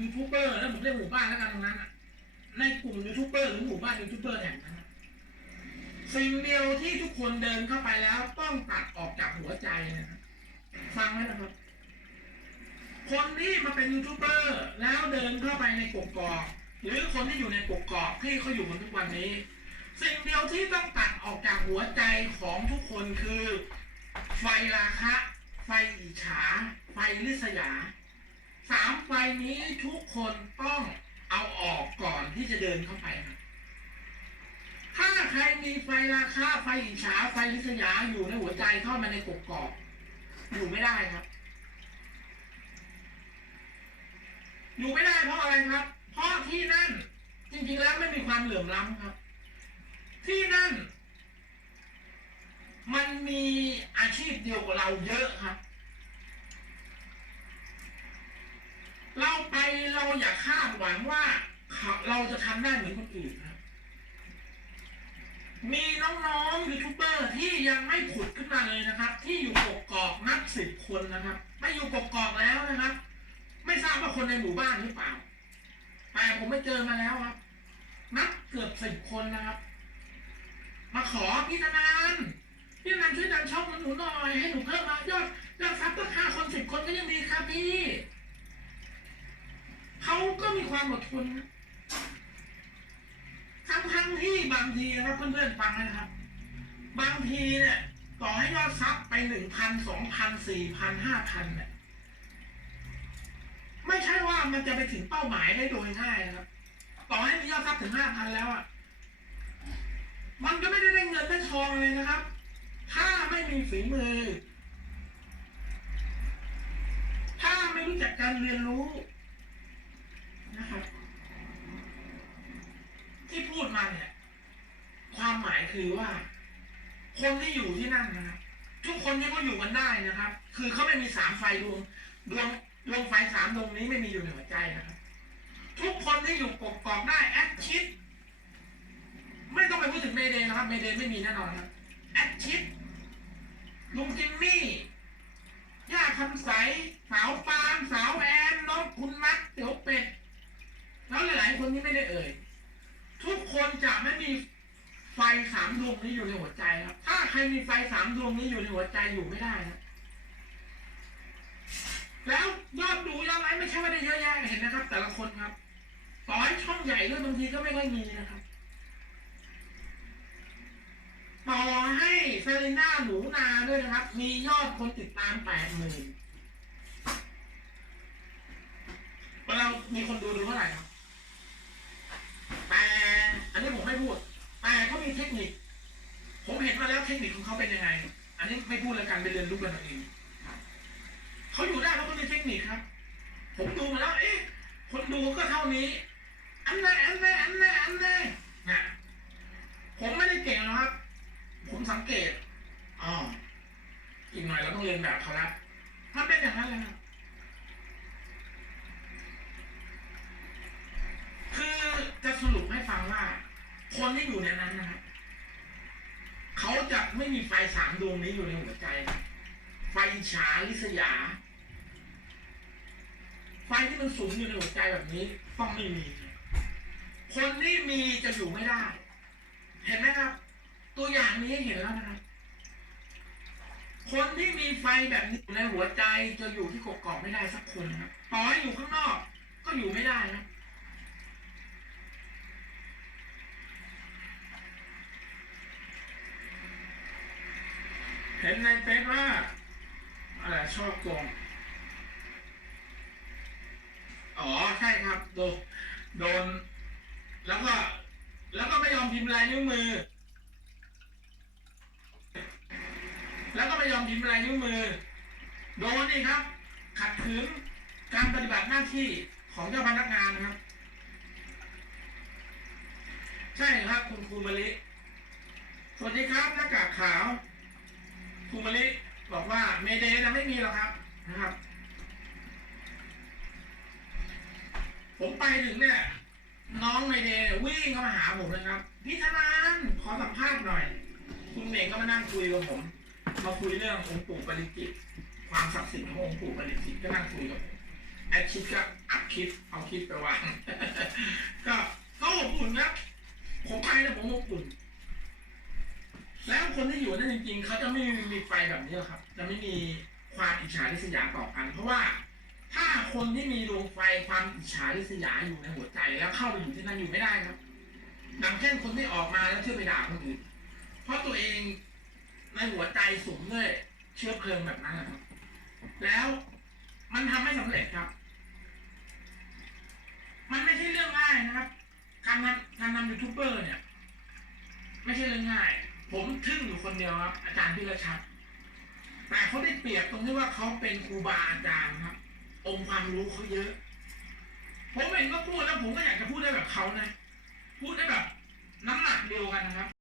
ยูทูบเบอร์แล้วผมเรียกหมู่บ้านแล้วกันตรงนั้นอะ ในกลุ่มยูทูบเบอร์หรือหมู่บ้านยูทูบเบอร์แห่งนั้นสิ่งเดียวที่ทุกคนเดินเข้าไปแล้วต้องตัดออกจากหัวใจนะครับฟังไว้นะครับ คนที่มาเป็นยูทูบเบอร์แล้วเดินเข้าไปในกกอกหรือคนที่อยู่ในกกอกที่เขาอยู่กันทุกวันนี้ สิ่งเดียวที่ต้องตัดออกจากหัวใจของทุกคนคือ ไฟราคะ ไฟอิจฉา ไฟลิษยา สามไฟนี้ทุกคนต้องเอาออกก่อนที่จะเดินเข้าไปครับถ้าใครมีไฟราคะไฟอิจฉาไฟลิษยาอยู่ในหัวใจเข้ามาในกกอกอยู่ไม่ได้ครับ อยู่ไม่ได้เพราะอะไรครับ เพราะที่นั่น จริงๆแล้วไม่มีความเหลื่อมล้ำครับ ที่นั่น มันมีอาชีพเดียวกับเราเยอะครับ เราไปเราอย่าคาดห วังว่าเราจะทำได้เหมือนคนอื่นครับ มีน้องๆยูทูบเบอร์ที่ยังไม่ขุดขึ้นมาเลยนะครับ ที่อยู่กกอกนับสิบคนนะครับ ไม่อยู่กกอกแล้วนะครับ ไม่ทราบว่าคนในหมู่บ้านหรือเปล่า แต่ผมไม่เจอมาแล้วครับ นับเกือบสิบคนนะครับ มาขอพี่ธนานพี่ธนานช่วยดันช่องหนูหน่อยให้หนูเพิ่มมายอดยอดซับตั้งห้าคนสิบคนก็ยังดีครับพี่ ความอดทนนะทั้งทั้งที่บางทีนะครับเพื่อนๆฟังนะครับ บางทีเนี่ยต่อให้ยอดซับไปหนึ่งพันสองพันสี่พันห้าพันเนี่ยไม่ใช่ว่ามันจะไปถึงเป้าหมายได้โดยง่ายนะครับ ต่อให้มียอดทรัพย์ถึงห้าพันแล้วอะมันก็ไม่ได้ได้เงินได้ทองเลยนะครับ ถ้าไม่มีฝีมือ ถ้าไม่รู้จักการเรียนรู้นะครับ ที่พูดมาเนี่ย ความหมายคือว่า คนที่อยู่ที่นั่นนะครับทุกคนที่เขาอยู่กันได้นะครับ คือเขาไม่มีสามไฟดวงดวงดวงไฟสามดวงนี้ไม่มีอยู่ในหัวใจนะครับทุกคนที่อยู่กกอกได้แอดชิดไม่ต้องไปพูดถึงเมเดย์นะครับเมเดย์ไม่มีแน่นอนครับแอดชิดลุงจิมมี่ย่าคำใสสาวปานสาวแอนน้องคุณมัดเตี๋ยวเป็ดแล้วหลายๆคนที่ไม่ได้เอ่ยทุกคนจะไม่มี ไฟสามดวงนี้อยู่ในหัวใจครับ ถ้าใครมีไฟสามดวงนี้อยู่ในหัวใจอยู่ไม่ได้ครับแล้วยอดดูยอดไลค์ไม่ใช่ว่าได้เยอะแยะเห็นนะครับ แต่ละคนครับต่อให้ช่องใหญ่ด้วยบางทีก็ไม่ค่อยมีนะครับต่อให้เซรีน่าหนูนาด้วยนะครับ มียอดคนติดตามแปดหมื่นเวลามีคนดูดูเท่าไหร่ครับแต่อันนี้ผมไม่พูด แต่เขามีเทคนิค ผมเห็นมาแล้วเทคนิคของเขาเป็นยังไง อันนี้ไม่พูดแล้วกันไปเรียนรู้กันเอาเองเขาอยู่ได้เพราะเขามีเทคนิคครับ ผมดูมาแล้ว เอ๊ะ คนดูก็เท่านี้ อันแน่อันแน่อันแน่อันแน่นะผมไม่ได้เก่งหรอกครับ ผมสังเกตอ๋ออีกหน่อยเราต้องเรียนแบบเขาละมันเป็นอย่างนั้นเลยครับ คือจะสรุปให้ฟังว่า คนที่อยู่ในนั้นนะครับเขาจะไม่มีไฟสามดวงนี้อยู่ในหัวใจนะไฟฉาลิษยา ไฟที่มันสูงอยู่ในหัวใจแบบนี้ ต้องไม่มี คนที่มีจะอยู่ไม่ได้ เห็นไหมครับ ตัวอย่างนี้เห็นแล้วนะครับ คนที่มีไฟแบบนี้อยู่ในหัวใจจะอยู่ที่กกอกไม่ได้สักคนนะต่อให้อยู่ข้างนอก ก็อยู่ไม่ได้นะ เห็น ในเฟซว่าอะไรชอบโกงอ๋อใช่ครับโดนโดน แล้วก็ แล้วก็ไม่ยอมพิมพ์ลายนิ้วมือ แล้วก็ไม่ยอมพิมพ์ลายนิ้วมือ โดนนี่ครับ ขัดขืนการปฏิบัติหน้าที่ของเจ้าพนักงานครับ ใช่ครับคุณครูมะลิสวัสดีครับหน้ากากขาว ครูมะลิบอกว่าเมเดย์นะไม่มีหรอกครับนะครับ ผมไปถึงเนี่ยน้องเมเดย์เนี่ยวิ่งเข้ามาหาผมเลยครับพี่ธนานขอสัมภาษณ์หน่อย คุณเมย์ก็มานั่งคุยกับผม มาคุยเรื่ององค์ปู่ปริจิตความศักดิ์สิทธิ์ขององค์ปู่ปริจิตก็นั่งคุยกับผมแอดชิดก็อัดคลิปคิดเอาคิดไปวางก็ก็อบอุ่นครับผมไปแล้วผมอบอุ่นแล้ว คนที่อยู่นั่นจริงๆเขาจะไม่มีไฟแบบนี้หรอกครับ จะไม่มีความอิจฉาริษยาต่อกัน เพราะว่า ถ้าคนที่มีดวงไฟความอิจฉาริษยาอยู่ในหัวใจ แล้วเข้าไปอยู่ที่นั่นอยู่ไม่ได้ครับดังเช่นคนที่ออกมาแล้วเชื่อไปด่าคนอื่น เพราะตัวเองในหัวใจสูงด้วยเชื้อเพลิงแบบนั้นนะครับ แล้วมันทำไม่สำเร็จครับ มันไม่ใช่เรื่องง่ายนะครับ การทำการทำยูทูบเบอร์เนี่ย ไม่ใช่เรื่องง่าย ผมทึ่งอยู่คนเดียวครับ อาจารย์พิรชัดแต่เขาได้เปรียบตรงที่ว่าเขาเป็นครูบาอาจารย์ครับ องค์ความรู้เขาเยอะ ผมเองก็พูดแล้วผมก็อยากจะพูดได้แบบเขานะ พูดได้แบบ น้ำหนักเดียวกันนะครับ